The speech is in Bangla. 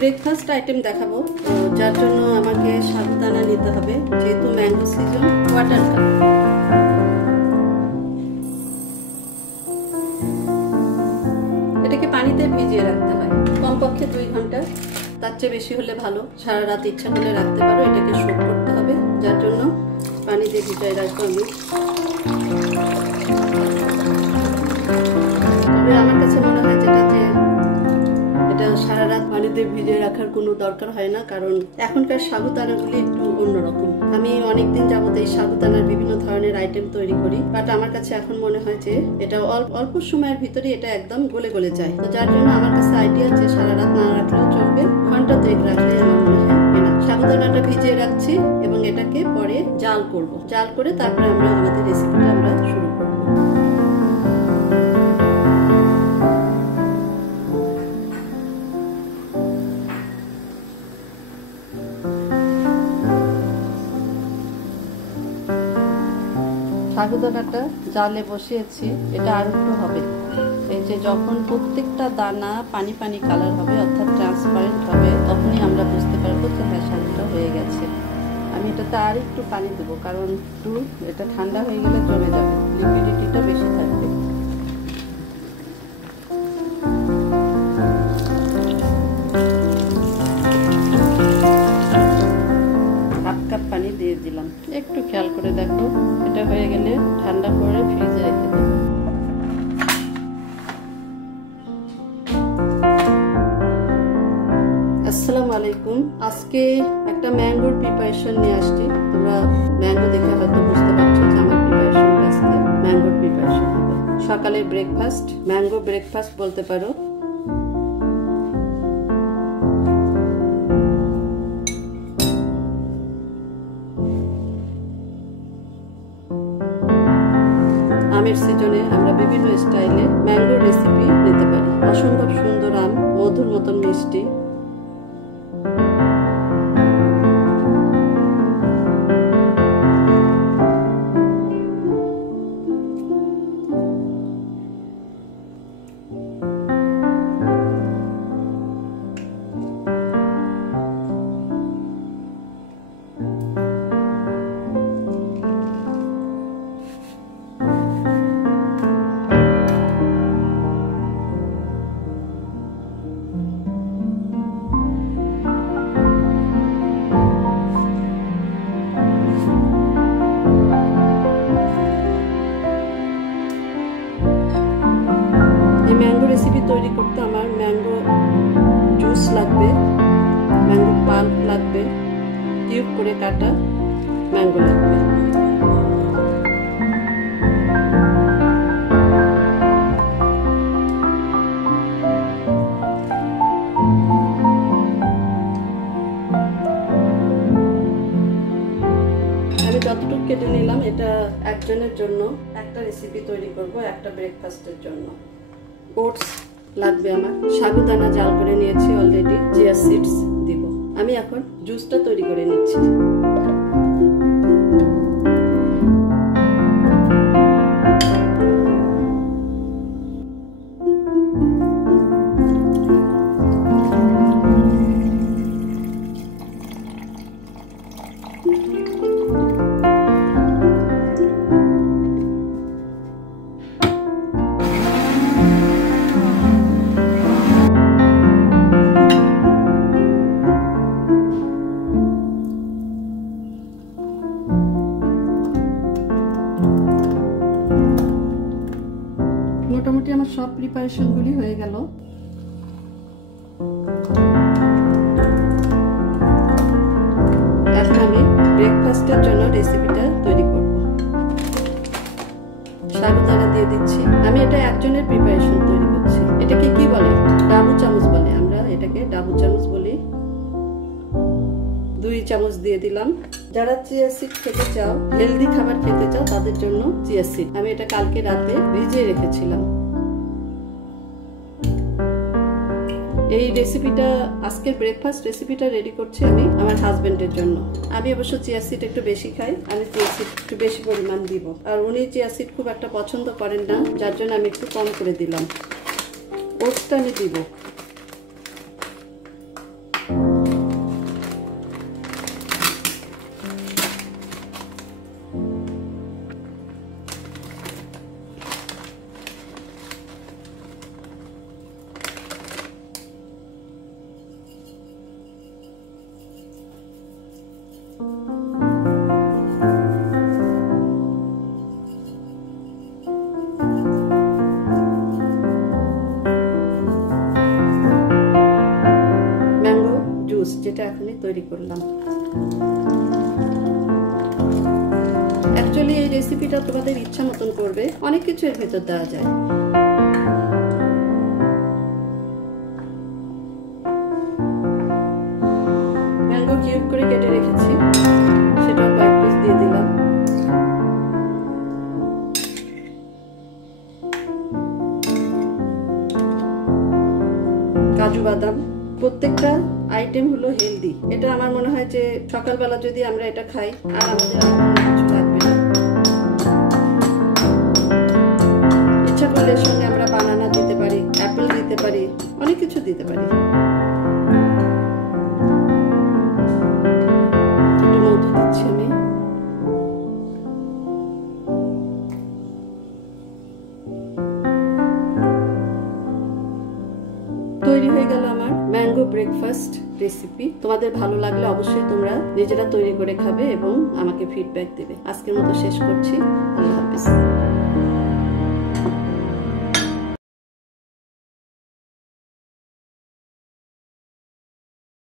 ব্রেকফাস্ট আইটেম দেখাবো, যার জন্য আমাকে সাবুদানা নিতে হবে, যেহেতু ম্যাঙ্গো সিজন। ওয়াটার কাপ, এটাকে পানিতে ভিজিয়ে রাখতে হয় কমপক্ষে 2 ঘন্টা, তার চেয়ে বেশি হলে ভালো। সারা রাত ইচ্ছা করলে রাখতে পারো। এটাকে সোক করতে হবে, যার জন্য পানিতে ভিজিয়ে রাখবো আমি। তবে আমার কাছে মনে হয় এটা সারা রাত পানিতে ভিজিয়ে রাখার কোনো দরকার হয় না, কারণ এখনকার সাবুদানাগুলি একটু অন্যরকম। আমি অনেকদিন যাবত এই সাবুদানার বিভিন্ন ধরনের আইটেম তৈরি করি, বাট আমার কাছে এখন মনে হয় যে এটা অল্প সময়ের ভিতরে এটা একদম গলে গলে যায়। তো যার জন্য আমার কাছে আইডিয়া যে সারা রাত না রাখলেও চলবে, ঘন্টা 2 রাখলে আমার মনে হয় এনাফ। সাবুদানাটা ভিজিয়ে রাখছি এবং এটাকে পরে জাল করব। জাল করে তারপরে আমরা আমাদের রেসিপিটা আমরা শুরু করব। সাবুদানাটা জালে বসিয়েছি, এটা আর একটু হবে। এই যে যখন প্রত্যেকটা দানা পানি পানি কালার হবে, অর্থাৎ ট্রান্সপারেন্ট হবে, তখনই আমরা বুঝতে পারবো যে হ্যাঁ সাবুটা হয়ে গেছে। আমি এটাতে আর একটু পানি দেবো, কারণ এটা ঠান্ডা হয়ে গেলে জমে যাবে, লিকুইডিটিটা বেশি থাকবে। পানি দিয়ে দিলাম, একটু খেয়াল করে দেখো। এটা হয়ে গেলে ঠান্ডা করে ফ্রিজে রেখে দেবো। আসসালামু আলাইকুম। আজকে একটা ম্যাঙ্গোর প্রিপারেশন নিয়ে আসছি। তোমরা ম্যাঙ্গো দেখে হয়তো বুঝতে পারছো যে আমার প্রিপারেশনটা আজকে ম্যাঙ্গোর প্রিপারেশন হবে। সকালের ব্রেকফাস্ট, ম্যাঙ্গো ব্রেকফাস্ট বলতে পারো। আমের সিজনে আমরা বিভিন্ন স্টাইলে ম্যাঙ্গোর রেসিপি নিতে পারি। অসম্ভব সুন্দর আম, মধুর মতন মিষ্টি। ম্যাঙ্গো রেসিপি তৈরি করতে আমার ম্যাঙ্গো জুস লাগবে, ম্যাঙ্গো পাল্প লাগবে, কিউব করে কাটা ম্যাঙ্গো লাগবে। আমি যতটুকু কেটে নিলাম, এটা একজনের জন্য একটা রেসিপি তৈরি করব, একটা ব্রেকফাস্টের জন্য। ওটস লাগবে আমার, সাবুদানা জাল করে নিয়েছি অলরেডি, চিয়া সিডস দিব। আমি এখন জুসটা তৈরি করে নিচ্ছি। মোটামুটি আমার সব প্রিপারেশনগুলি হয়ে গেল। এখন আমি ব্রেকফাস্টের জন্য রেসিপিটা তৈরি করব। সাবুদানা দিয়ে দিচ্ছি। আমি এটা একজনের প্রিপারেশন তৈরি করছি। এটাকে কি বলে? ডাবু চামচ বলে। আমরা এটাকে ডাবু চামচ বলি। 2 চামচ দিয়ে দিলাম। যারা চিয়া সিড খেতে চাও, হেলদি খাবার খেতে চাও, তাদের জন্য চিয়া সিড। আমি এটা কালকে রাতে ভিজিয়ে রেখেছিলাম। এই রেসিপিটা, আজকের ব্রেকফাস্ট রেসিপিটা রেডি করছি আমি আমার হাজবেন্ডের জন্য। আমি অবশ্য চিয়া সিড একটু বেশি খাই, আমি চিয়া সিড একটু বেশি পরিমাণ দিব। আর উনি চিয়া সিড খুব একটা পছন্দ করেন না, যার জন্য আমি একটু কম করে দিলাম। ওটসটা আমি দিব। টোস্ট, যেটা এখনই তৈরি করলাম। অ্যাকচুয়ালি এই রেসিপিটা তোমাদের ইচ্ছা মতন করবে, অনেক কিছু এর ভেতর দেওয়া যায়। ম্যাঙ্গো কিউব করে কেটে রেখেছি, সেটাও কয়েক পিস দিয়ে দিলাম। কাজু বাদাম, প্রত্যেকটা আইটেম হলো হেলদি। এটা আমার মনে হয় যে সকালবেলা যদি আমরা এটা খাই আর আমাদের কিছু লাগবে না। ইচ্ছা করলে এর সঙ্গে আমরা বানানা দিতে পারি, অ্যাপেল দিতে পারি, অনেক কিছু দিতে পারি। একটু মধু দিচ্ছি আমি। তৈরি হয়ে গেল আমার ম্যাঙ্গো ব্রেকফাস্ট রেসিপি। তোমাদের ভালো লাগলে অবশ্যই তোমরা নিজেরা তৈরি করে খাবে এবং আমাকে ফিডব্যাক দেবে। আজকের মতো শেষ করছি।